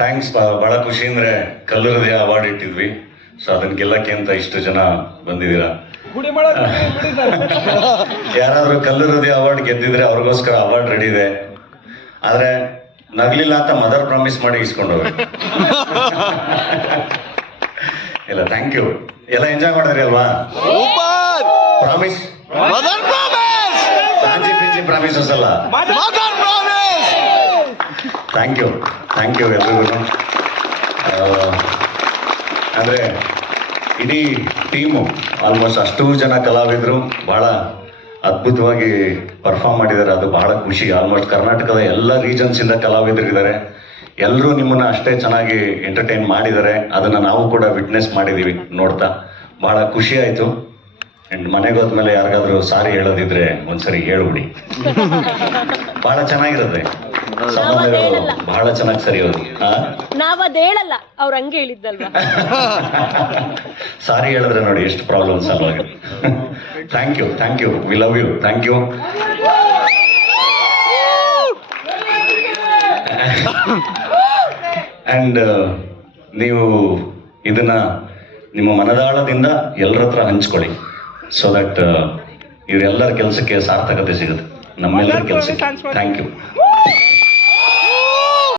Thanks. ಬಹಳ ಖುಷಿ ಅಂದ್ರೆ ಕಲ್ಲು ಹೃದಯ ಅವಾರ್ಡ್ ಇಟ್ಟಿದ್ವಿ, ಸೊ ಅದನ್ನ ಗೆಲ್ಲಕ್ಕೆ ಅಂತ ಇಷ್ಟು ಜನ ಬಂದಿದ್ದೀರಾ. ಯಾರಾದ್ರೂ ಕಲ್ಲು ಹೃದಯ ಅವಾರ್ಡ್ ಗೆದ್ದಿದ್ರೆ ಅವ್ರಿಗೋಸ್ಕರ ಅವಾರ್ಡ್ ರೆಡಿ ಇದೆ. ಆದ್ರೆ ನಗ್ಲಿಲ್ಲ ಅಂತ ಮದರ್ ಪ್ರಾಮಿಸ್ ಮಾಡಿ ಇಸ್ಕೊಂಡು ಹೋಗಿ. ಇಲ್ಲ, ಥ್ಯಾಂಕ್ ಯು. ಎಲ್ಲ ಎಂಜಾಯ್ ಮಾಡಿದ್ರಿ ಅಲ್ವಾ? ಪ್ರಾಮಿಸ್ ಸಾಂಜಿ ಪಿಂಜಿ ಪ್ರಾಮಿಸಸ್ ಅಲ್ಲ. ಥ್ಯಾಂಕ್ ಯು ಎಲ್ರಿಗೂ. ಅಂದರೆ ಇಡೀ ಟೀಮು ಆಲ್ಮೋಸ್ಟ್ ಅಷ್ಟು ಜನ ಕಲಾವಿದರು ಭಾಳ ಅದ್ಭುತವಾಗಿ ಪರ್ಫಾರ್ಮ್ ಮಾಡಿದ್ದಾರೆ. ಅದು ಬಹಳ ಖುಷಿ. ಆಲ್ಮೋಸ್ಟ್ ಕರ್ನಾಟಕದ ಎಲ್ಲ ರೀಜನ್ಸಿಂದ ಕಲಾವಿದರಿದ್ದಾರೆ. ಎಲ್ಲರೂ ನಿಮ್ಮನ್ನು ಅಷ್ಟೇ ಚೆನ್ನಾಗಿ ಎಂಟರ್ಟೈನ್ ಮಾಡಿದ್ದಾರೆ. ಅದನ್ನು ನಾವು ಕೂಡ ವಿಟ್ನೆಸ್ ಮಾಡಿದ್ದೀವಿ ನೋಡ್ತಾ. ಭಾಳ ಖುಷಿ ಆಯಿತು. ಆ್ಯಂಡ್ ಮನೆಗೆ ಹೋದ್ಮೇಲೆ ಯಾರಿಗಾದ್ರೂ ಸಾರಿ ಹೇಳೋದಿದ್ರೆ ಒಂದ್ಸರಿ ಹೇಳ್ಬಿಡಿ. ಭಾಳ ಚೆನ್ನಾಗಿರುತ್ತೆ, ಸಂಬಂಧಗಳು ಬಹಳ ಚೆನ್ನಾಗಿ ಸರಿ ಹೋಗಿ. ನಾವದ್ ಹೇಳಲ್ಲ, ಅವ್ರು ಹಂಗೆ ಹೇಳಿದ್ದಲ್ವಾ. ಸಾರಿ ಹೇಳಿದ್ರೆ ನೋಡಿ ಎಷ್ಟು ಪ್ರಾಬ್ಲಮ್ ಸಾಲ್ವ್ ಆಗುತ್ತೆ. Thank you, we love you. Thank you. And ನೀವು ಇದನ್ನ ನಿಮ್ಮ ಮನದಾಳದಿಂದ ಎಲ್ಲರ ಹತ್ರ ಹಂಚ್ಕೊಳ್ಳಿ, ಸೊ ದಟ್ ಇವರೆಲ್ಲರ ಕೆಲಸಕ್ಕೆ ಸಾರ್ಥಕತೆ ಸಿಗುತ್ತೆ, ನಮ್ಮೆಲ್ಲರ ಕೆಲಸಕ್ಕೆ. Thank you.